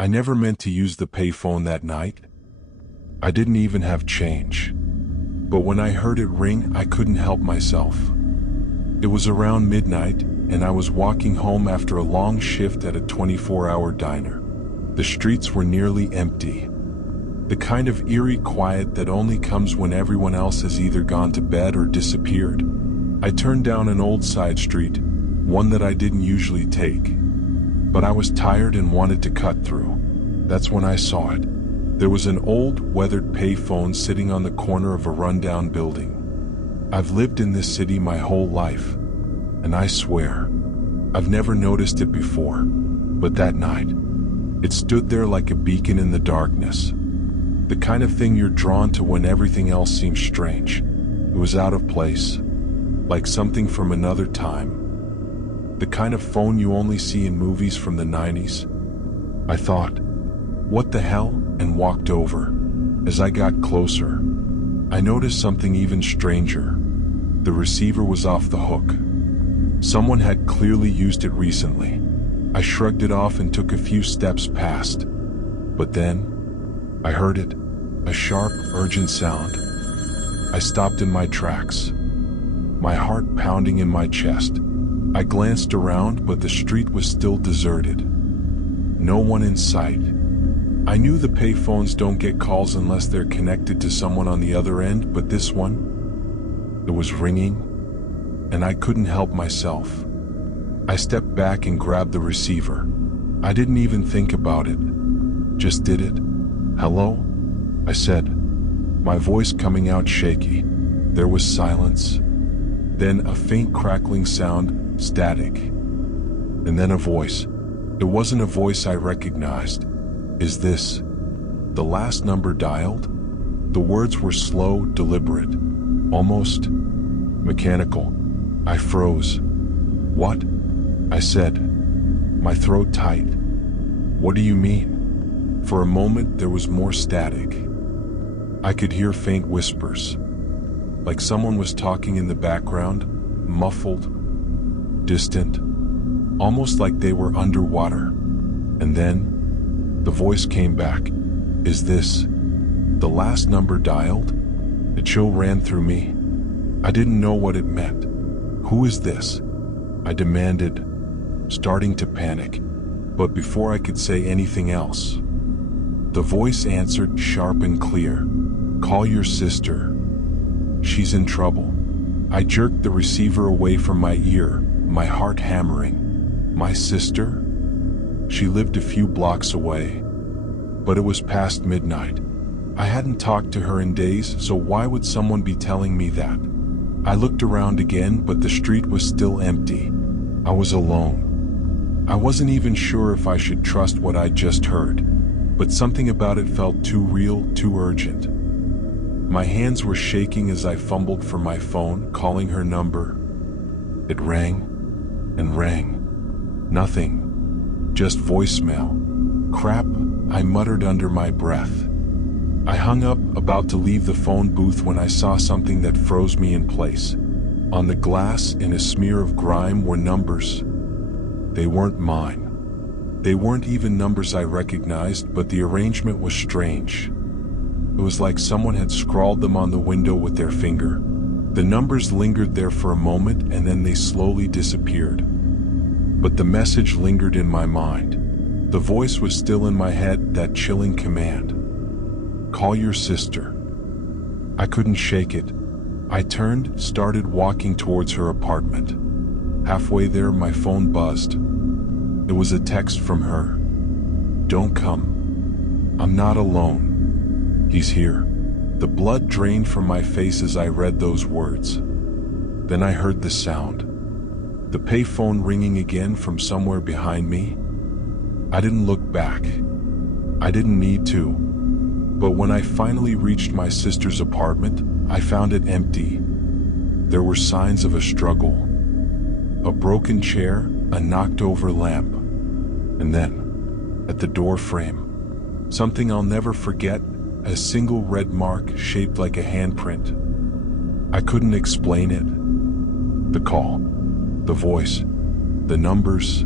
I never meant to use the payphone that night. I didn't even have change. But when I heard it ring, I couldn't help myself. It was around midnight, and I was walking home after a long shift at a 24-hour diner. The streets were nearly empty. The kind of eerie quiet that only comes when everyone else has either gone to bed or disappeared. I turned down an old side street, one that I didn't usually take. But I was tired and wanted to cut through. That's when I saw it. There was an old, weathered payphone sitting on the corner of a rundown building. I've lived in this city my whole life, and I swear, I've never noticed it before. But that night, it stood there like a beacon in the darkness. The kind of thing you're drawn to when everything else seems strange. It was out of place, like something from another time. The kind of phone you only see in movies from the 90s. I thought, what the hell, and walked over. As I got closer, I noticed something even stranger. The receiver was off the hook. Someone had clearly used it recently. I shrugged it off and took a few steps past. But then, I heard it, a sharp, urgent sound. I stopped in my tracks, my heart pounding in my chest. I glanced around, but the street was still deserted. No one in sight. I knew the payphones don't get calls unless they're connected to someone on the other end, but this one, it was ringing, and I couldn't help myself. I stepped back and grabbed the receiver. I didn't even think about it, just did it. "Hello?" I said, my voice coming out shaky. There was silence, then a faint crackling sound, static, and then a voice. It wasn't a voice I recognized. "Is this the last number dialed?" The words were slow, deliberate, almost mechanical. I froze. "What?" I said, my throat tight. "What do you mean?" For a moment there was more static. I could hear faint whispers, like someone was talking in the background, muffled, distant, almost like they were underwater. And then the voice came back. "Is this the last number dialed?" A chill ran through me. I didn't know what it meant. "Who is this?" I demanded, starting to panic. But before I could say anything else, the voice answered sharp and clear. "Call your sister. She's in trouble." I jerked the receiver away from my ear, my heart hammering. My sister? She lived a few blocks away. But it was past midnight. I hadn't talked to her in days, so why would someone be telling me that? I looked around again, but the street was still empty. I was alone. I wasn't even sure if I should trust what I'd just heard, but something about it felt too real, too urgent. My hands were shaking as I fumbled for my phone, calling her number. It rang and rang. Nothing. Just voicemail. "Crap," I muttered under my breath. I hung up, about to leave the phone booth, when I saw something that froze me in place. On the glass, in a smear of grime, were numbers. They weren't mine. They weren't even numbers I recognized, but the arrangement was strange. It was like someone had scrawled them on the window with their finger. The numbers lingered there for a moment, and then they slowly disappeared. But the message lingered in my mind. The voice was still in my head, that chilling command. "Call your sister." I couldn't shake it. I turned, started walking towards her apartment. Halfway there, my phone buzzed. It was a text from her. "Don't come. I'm not alone. He's here." The blood drained from my face as I read those words. Then I heard the sound. The payphone ringing again from somewhere behind me. I didn't look back. I didn't need to. But when I finally reached my sister's apartment, I found it empty. There were signs of a struggle. A broken chair, a knocked-over lamp. And then, at the door frame, something I'll never forget, a single red mark shaped like a handprint. I couldn't explain it. The call, the voice, the numbers.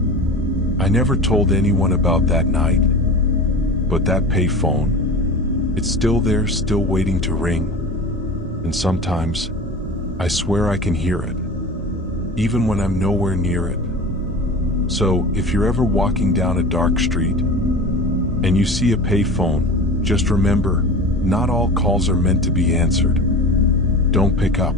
I never told anyone about that night. But that payphone, it's still there, still waiting to ring. And sometimes, I swear I can hear it, even when I'm nowhere near it. So, if you're ever walking down a dark street, and you see a payphone, just remember, not all calls are meant to be answered. Don't pick up.